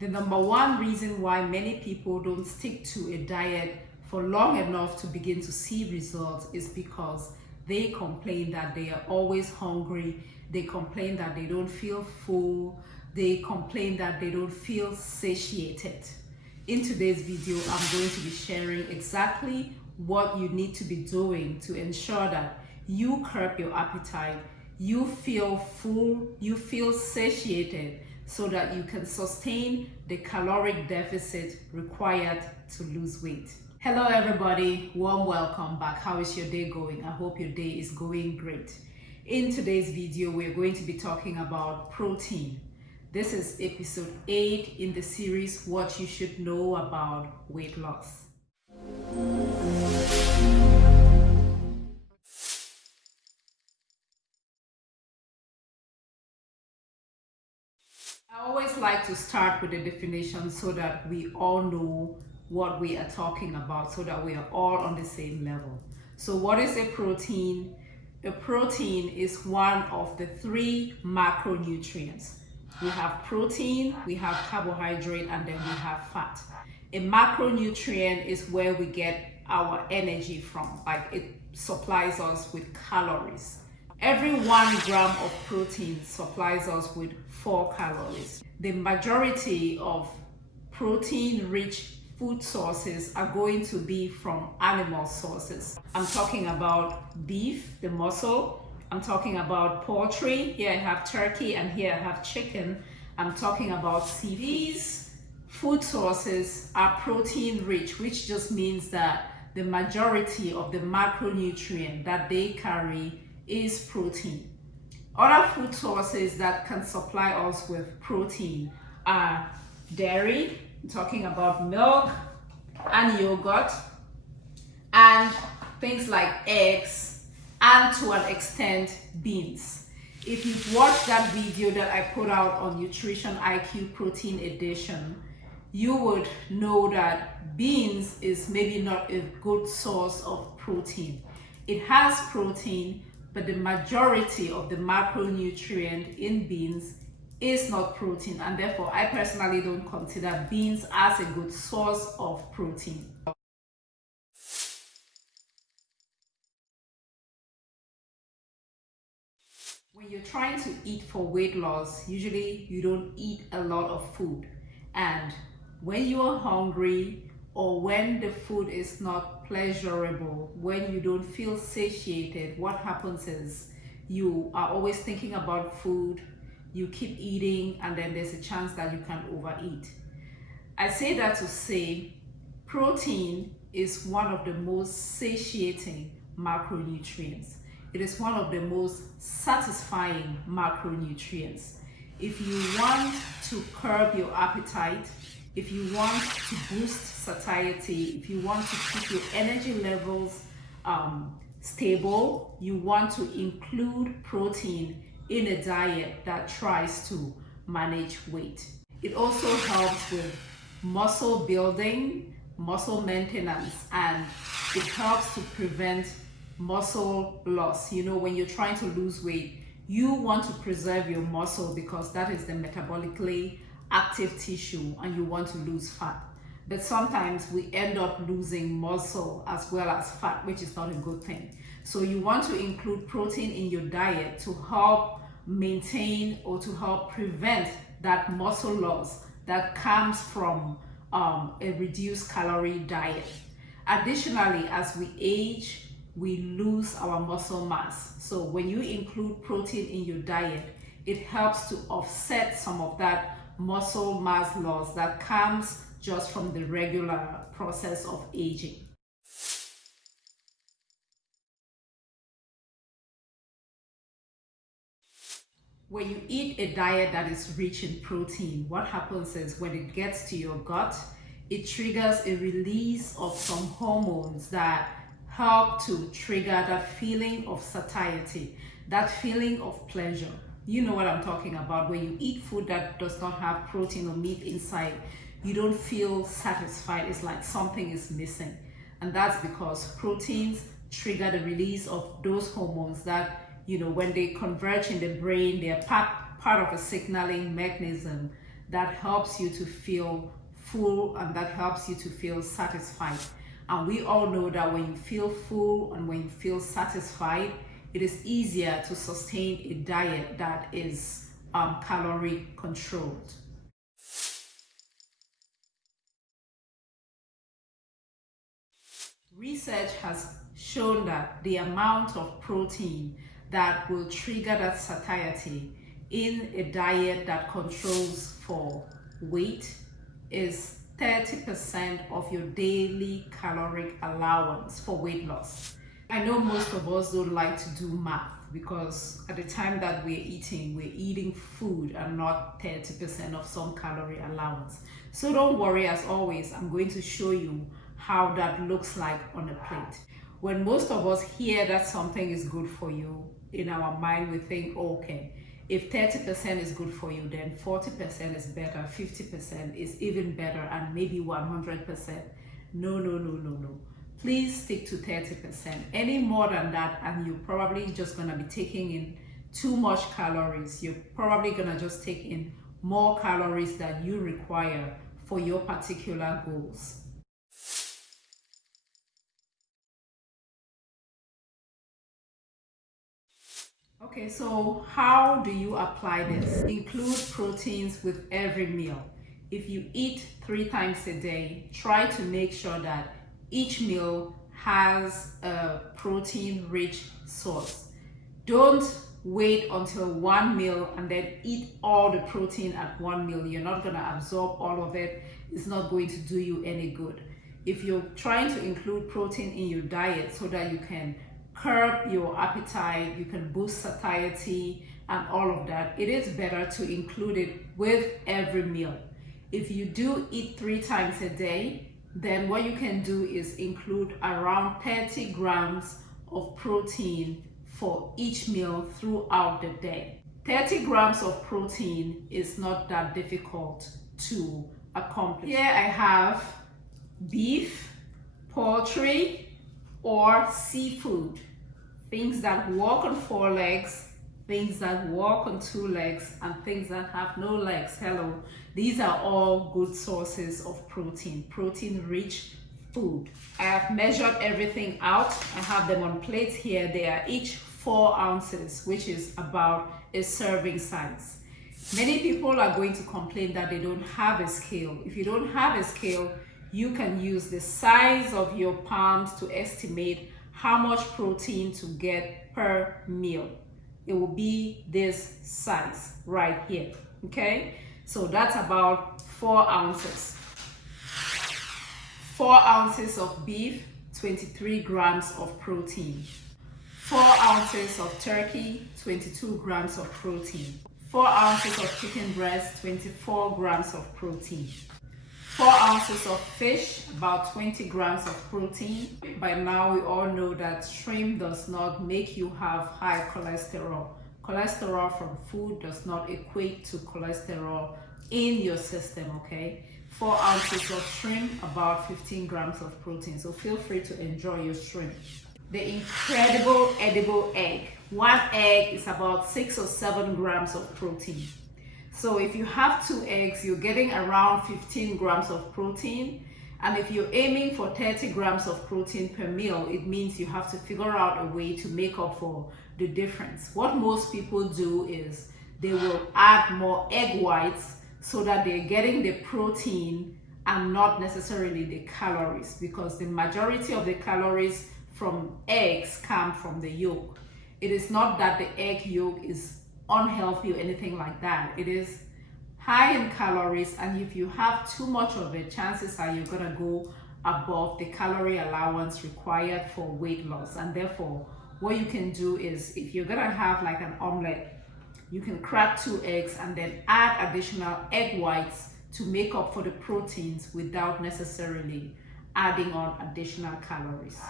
The number one reason why many people don't stick to a diet for long enough to begin to see results is because they complain that they are always hungry, they complain that they don't feel full, they complain that they don't feel satiated. In today's video, I'm going to be sharing exactly what you need to be doing to ensure that you curb your appetite, you feel full, you feel satiated, so that you can sustain the caloric deficit required to lose weight. Hello everybody, warm welcome back. How is your day going? I hope your day is going great. In today's video, we're going to be talking about protein. This is episode 8 in the series, What You Should Know About Weight Loss. I always like to start with the definition so that we all know what we are talking about, so that we are all on the same level. So what is a protein? A protein is one of the 3 macronutrients. We have protein, we have carbohydrate, and then we have fat. A macronutrient is where we get our energy from, like it supplies us with calories. Every 1 gram of protein supplies us with 4 calories. The majority of protein-rich food sources are going to be from animal sources. I'm talking about beef, the muscle. I'm talking about poultry. Here I have turkey and here I have chicken. I'm talking about seafood. These food sources are protein-rich, which just means that the majority of the macronutrient that they carry is protein. Other food sources that can supply us with protein are dairy, I'm talking about milk and yogurt, and things like eggs, and to an extent beans. If you've watched that video that I put out on Nutrition IQ Protein Edition, you would know that beans is maybe not a good source of protein. It has protein, but the majority of the macronutrient in beans is not protein, and therefore I personally don't consider beans as a good source of protein. When you're trying to eat for weight loss, usually you don't eat a lot of food, and when you are hungry or when the food is not pleasurable, when you don't feel satiated, what happens is you are always thinking about food, you keep eating, and then there's a chance that you can overeat. I say that to say protein is one of the most satiating macronutrients. It is one of the most satisfying macronutrients. If you want to curb your appetite, if you want to boost satiety, if you want to keep your energy levels stable, you want to include protein in a diet that tries to manage weight. It also helps with muscle building, muscle maintenance, and it helps to prevent muscle loss. You know, when you're trying to lose weight, you want to preserve your muscle because that is the metabolically active tissue, and you want to lose fat. But sometimes we end up losing muscle as well as fat, which is not a good thing. So you want to include protein in your diet to help maintain or to help prevent that muscle loss that comes from a reduced calorie diet. Additionally, as we age, we lose our muscle mass. So when you include protein in your diet, it helps to offset some of that muscle mass loss that comes just from the regular process of aging. When you eat a diet that is rich in protein, what happens is when it gets to your gut, it triggers a release of some hormones that help to trigger that feeling of satiety, that feeling of pleasure. You know what I'm talking about. When you eat food that does not have protein or meat inside, you don't feel satisfied. It's like something is missing. And that's because proteins trigger the release of those hormones that, you know, when they converge in the brain, they're part of a signaling mechanism that helps you to feel full and that helps you to feel satisfied. And we all know that when you feel full and when you feel satisfied, it is easier to sustain a diet that is calorie controlled. Research has shown that the amount of protein that will trigger that satiety in a diet that controls for weight is 30% of your daily caloric allowance for weight loss. I know most of us don't like to do math because at the time that we're eating food and not 30% of some calorie allowance. So don't worry, as always, I'm going to show you how that looks like on a plate. When most of us hear that something is good for you, in our mind we think, okay, if 30% is good for you, then 40% is better, 50% is even better, and maybe 100%. No. Please stick to 30%. Any more than that, and you're probably just gonna be taking in too much calories. You're probably gonna just take in more calories than you require for your particular goals. Okay, so how do you apply this? Include proteins with every meal. If you eat 3 times a day, try to make sure that each meal has a protein-rich source. Don't wait until one meal and then eat all the protein at one meal. You're not going to absorb all of it. It's not going to do you any good. If you're trying to include protein in your diet so that you can curb your appetite, you can boost satiety and all of that, it is better to include it with every meal. If you do eat 3 times a day, then what you can do is include around 30 grams of protein for each meal throughout the day. 30 grams of protein is not that difficult to accomplish. Here I have beef, poultry, or seafood. Things that walk on 4 legs, things that walk on 2 legs, and things that have no legs. Hello. These are all good sources of protein-rich food. I have measured everything out. I have them on plates here. They are each 4 ounces, which is about a serving size. Many people are going to complain that they don't have a scale. If you don't have a scale, you can use the size of your palms to estimate how much protein to get per meal. It will be this size right here, okay? So that's about 4 ounces. 4 ounces of beef, 23 grams of protein. 4 ounces of turkey, 22 grams of protein. 4 ounces of chicken breast, 24 grams of protein. 4 ounces of fish, about 20 grams of protein. By now, we all know that shrimp does not make you have high cholesterol. Cholesterol from food does not equate to cholesterol in your system, okay? 4 ounces of shrimp, about 15 grams of protein. So feel free to enjoy your shrimp. The incredible edible egg. 1 egg is about 6 or 7 grams of protein. So if you have 2 eggs, you're getting around 15 grams of protein. And if you're aiming for 30 grams of protein per meal, it means you have to figure out a way to make up for the difference. What most people do is they will add more egg whites so that they're getting the protein and not necessarily the calories, because the majority of the calories from eggs come from the yolk. It is not that the egg yolk is unhealthy or anything like that. It is high in calories, and if you have too much of it, chances are you're gonna go above the calorie allowance required for weight loss. And therefore, what you can do is, if you're gonna have like an omelette, you can crack 2 eggs and then add additional egg whites to make up for the proteins without necessarily adding on additional calories.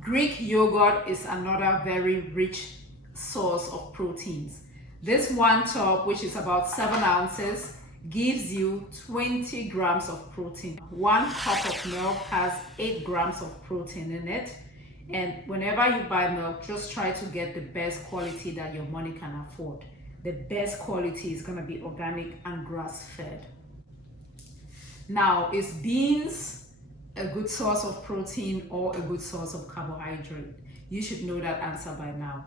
Greek yogurt is another very rich source of proteins. This 1 tub, which is about 7 ounces, gives you 20 grams of protein. 1 cup of milk has 8 grams of protein in it. And whenever you buy milk, just try to get the best quality that your money can afford. the best quality is going to be organic and grass-fed. Now, is beans a good source of protein or a good source of carbohydrate? You should know that answer by now.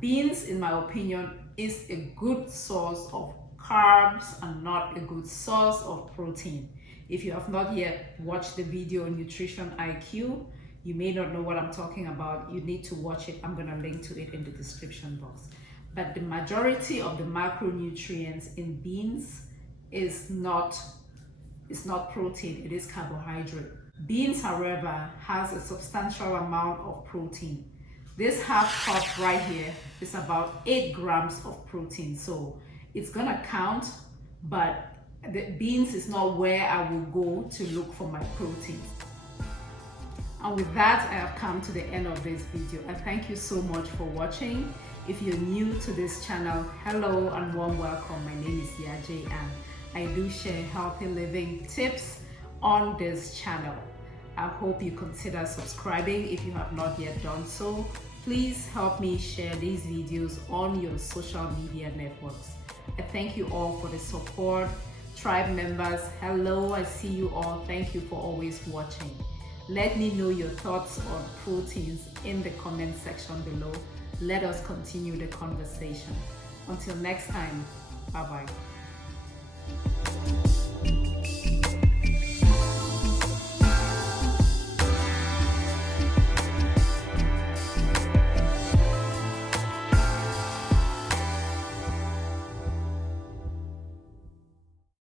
Beans, in my opinion, is a good source of carbs and not a good source of protein. If you have not yet watched the video on Nutrition IQ, you may not know what I'm talking about. You need to watch it. I'm going to link to it in the description box. But the majority of the macronutrients in beans is not protein, it is carbohydrate. Beans, however, has a substantial amount of protein. This half cup right here is about 8 grams of protein, so it's gonna count, but the beans is not where I will go to look for my protein. And with that, I have come to the end of this video. I thank you so much for watching. If you're new to this channel, hello and warm welcome. My name is YAJE and I do share healthy living tips on this channel. I hope you consider subscribing if you have not yet done so. Please help me share these videos on your social media networks. I thank you all for the support. Tribe members, hello, I see you all. Thank you for always watching. Let me know your thoughts on proteins in the comment section below. Let us continue the conversation. Until next time, bye-bye.